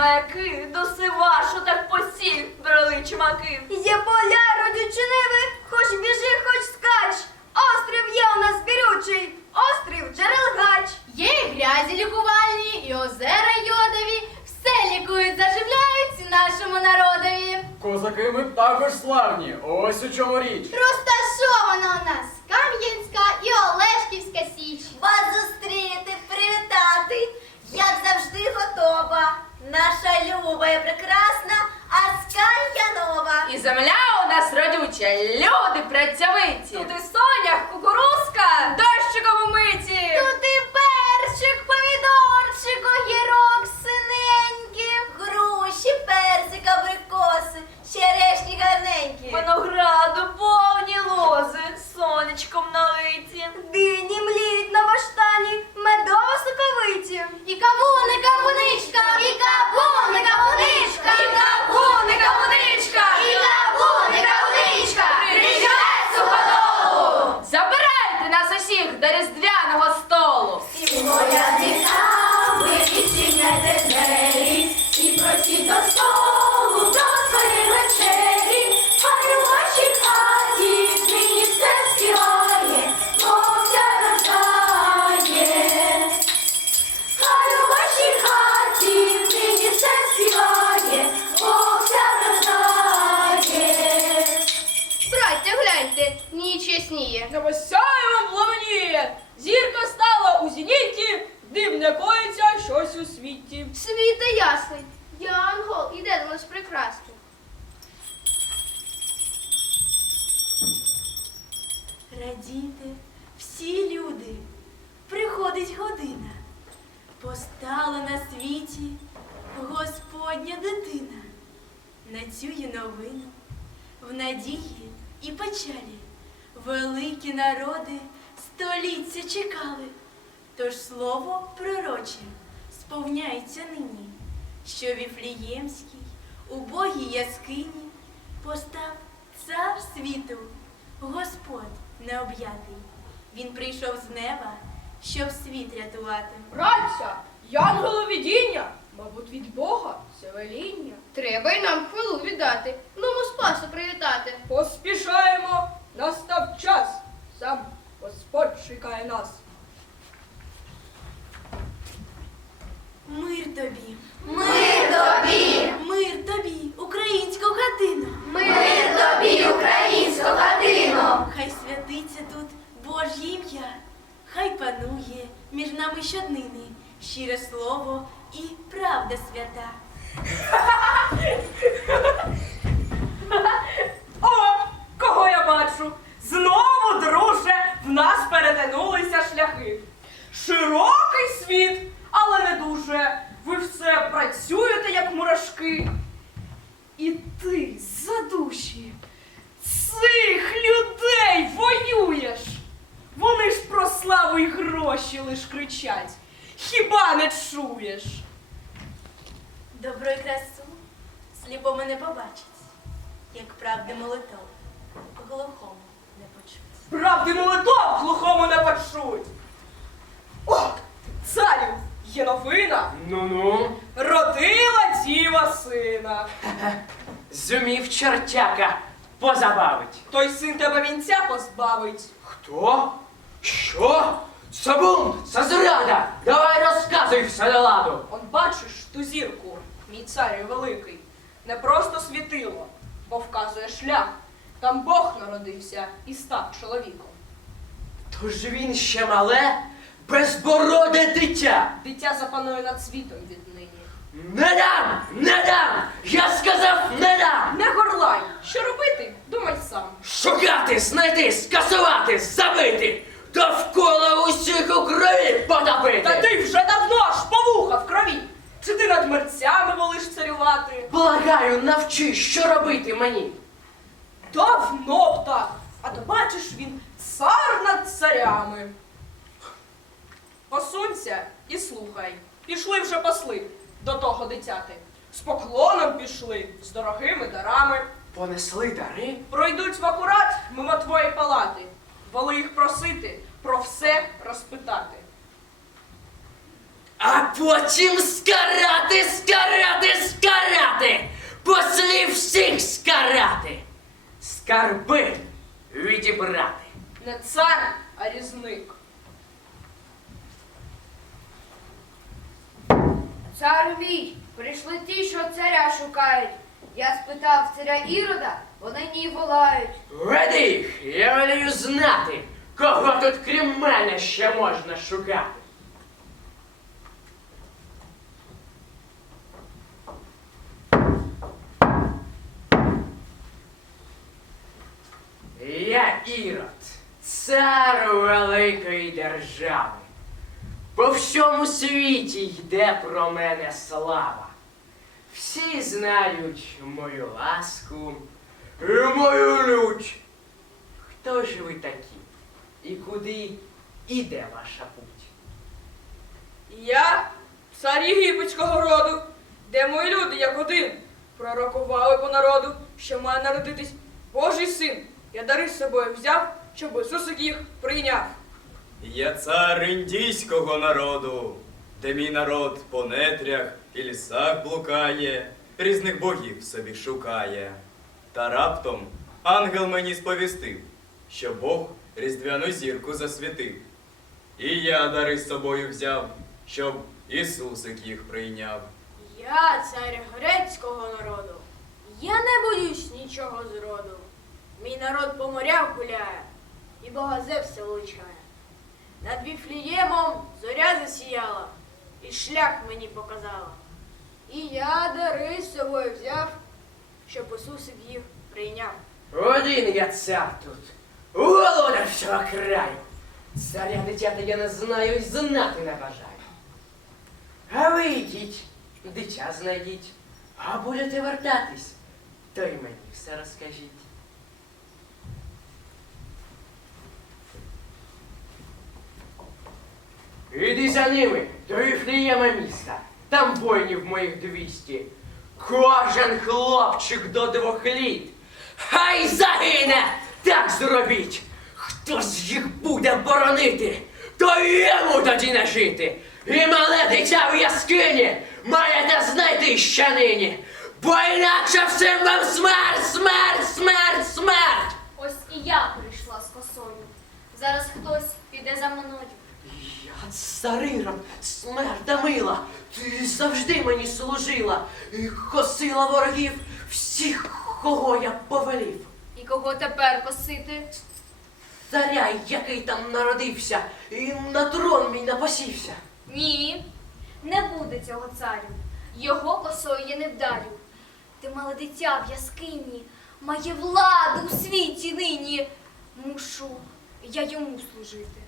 маяки до сива, що так посіль брали чумаки. Є поля, родючі ниви, хоч біжи, хоч скач. Острів є у нас бірючий, острів Джерелгач. Є і грязі лікувальні, і озера йодові. Все лікують, заживляють нашому народові. Козаки ми також славні. Ось у чому річ. Розташована у нас Кам'янська і Олешківська січ. Вас зустріти, привітати, як завжди готова. Наша люба і прекрасна Асканья нова. І земля у нас родюча, люди працьовиті. Тут і сонях, кукурузка, дощиком умиті. Тут і перчик, помідорчик, огірок синенький. Груші, персик, абрикоси, черешні гарненькі. Винограду ясніє. Небосяє вам пламеніє, зірка стала у зеніті, дивне коїться щось у світі. Світе ясний, Янгол іде до нас прекрасний. Радіти всі люди, приходить година, постала на світі Господня дитина. На цю є новину, в надії і печалі великі народи століття чекали. Тож слово пророче сповняється нині, що Віфліємський у богій яскині постав цар світу, Господь необ'ятий. Він прийшов з неба, щоб світ рятувати. Браття, янголовідіння, мабуть, від Бога це веління. Треба й нам хвилу віддати. Ну, му спасу привітати. Поспішаємо, настав час, сам Господь чекає нас. Мир тобі, Мир тобі, мир тобі, українська хатина. мир тобі, українська хатино. Хай святиться тут Божє ім'я, хай панує між нами щоднини щире слово і правда свята. О, кого я бачу? Знову, друже, в нас перетинулися шляхи. Широкий світ, але не дуже. Ви все працюєте, як мурашки. І ти за душі цих людей воюєш. Вони ж про славу й гроші лиш кричать. Хіба не чуєш? Добро й красу сліпому не побачить, як правди молитов глухому не почуть. Правди молитов глухому не почуть. Є новина. Ну-ну. Родила діва сина. Зумів чортяка позабавить. Той син тебе вінця позбавить. Хто? Що? Це бунт, це зрада. Давай розказуй все до ладу. Он бачиш ту зірку, мій царю великий, не просто світило, бо вказує шлях. Там Бог народився і став чоловіком. Тож він ще мале, безбороде дитя. Дитя запанує над світом віднині. Не дам! Не дам! Я сказав не дам! Не горлай! Що робити? Думай сам. Шукати, знайти, скасувати, забити! Довкола усіх у крові потопити! Та ти вже давно ж повуха в крові. Чи ти над мерцями волиш царювати? Благаю, навчи, що робити мені. Давно б так. А то бачиш, він цар над царями. Посунься і слухай. Пішли вже посли до того дитяти. З поклоном пішли, з дорогими дарами. Понесли дари. Пройдуть в акурат мимо твоєї палати. Воли їх просити, про все розпитати. А потім скарати, скарати, скарати! Послів всіх скарати! Скарби відібрати. Не цар, а різник. Цар мій, прийшли ті, що царя шукають. Я спитав царя Ірода, вони ні волають. Веди їх, я волію знати, кого тут крім мене ще можна шукати. Я Ірод, цар великої держави. По всьому світі йде про мене слава. Всі знають мою ласку і мою лють. Хто ж ви такі? І куди іде ваша путь? Я цар єгипетського роду, де мої люди, як один, пророкували по народу, що має народитись Божий син. Я дари з собою взяв, щоб Ісусик їх прийняв. Я цар індійського народу, де мій народ по нетрях і лісах блукає, різних богів собі шукає. Та раптом ангел мені сповістив, що Бог різдвяну зірку засвітив. І я дари з собою взяв, щоб Ісусик їх прийняв. Я цар грецького народу. Я не боюсь нічого зроду. Мій народ по морях гуляє і бога Зевса величає. Над Віфліємом зоря засіяла і шлях мені показала. І я дари з собою взяв, щоб Ісусик їх прийняв. Один я цар тут, володар всього краю. Царя дитяти я не знаю і знати не бажаю. А ви йдіть, дитя знайдіть, а будете вертатись, то й мені все розкажіть. Іди за ними до Віфлієма міста. Там воїнів моїх двісті. Кожен хлопчик до двох літ. Хай загине! Так зробіть! Хто з їх буде боронити, то йому тоді не жити. І мале дитя в яскині маєте знайти ще нині. Бо інакше всім вам смерть, смерть, смерть, смерть! Ось і я прийшла з косою. Зараз хтось піде за мною. Раб, смерта мила, ти завжди мені служила і косила ворогів всіх, кого я повелів. І кого тепер косити? Царя, який там народився, і на трон мій напасівся. Ні, не буде цього царю. Його косою я не вдарю. Ти мале дитя в яскині, має владу у світі нині. Мушу я йому служити.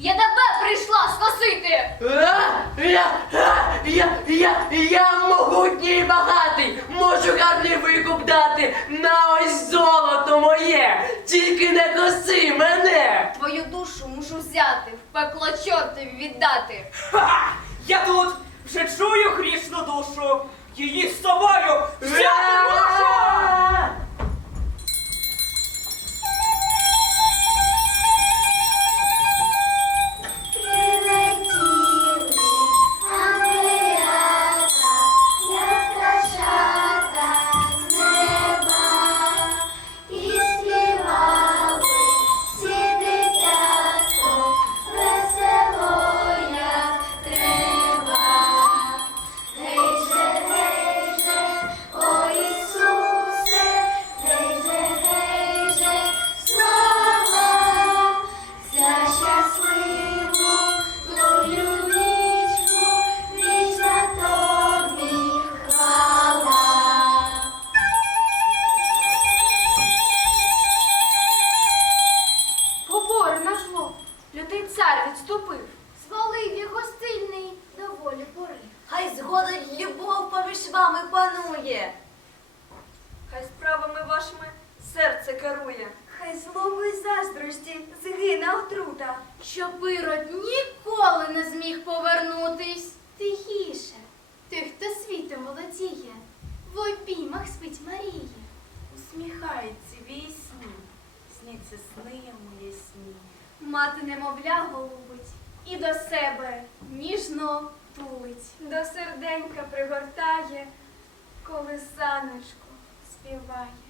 Я тебе прийшла скосити! А, я, я, я, я могутній і багатий, можу гарний викуп дати на ось золото моє, тільки не коси мене. Твою душу мушу взяти, в пекло чортові віддати. Ха! Я тут вже чую грішну душу. Її з собою взяти Лютий цар відступив. Звалив його стильний до волі пори. Хай згода любов поміж вами панує. Хай справами вашими серце керує. Хай злової заздрості згине отрута. Щоб вирод ніколи не зміг повернутись. Тихіше, тих, хто світом володіє, в обіймах спить Марія. Усміхається вісні, сніться сни йому ясні. Мати немовля голубить і до себе ніжно тулить. До серденька пригортає, коли санечко співає.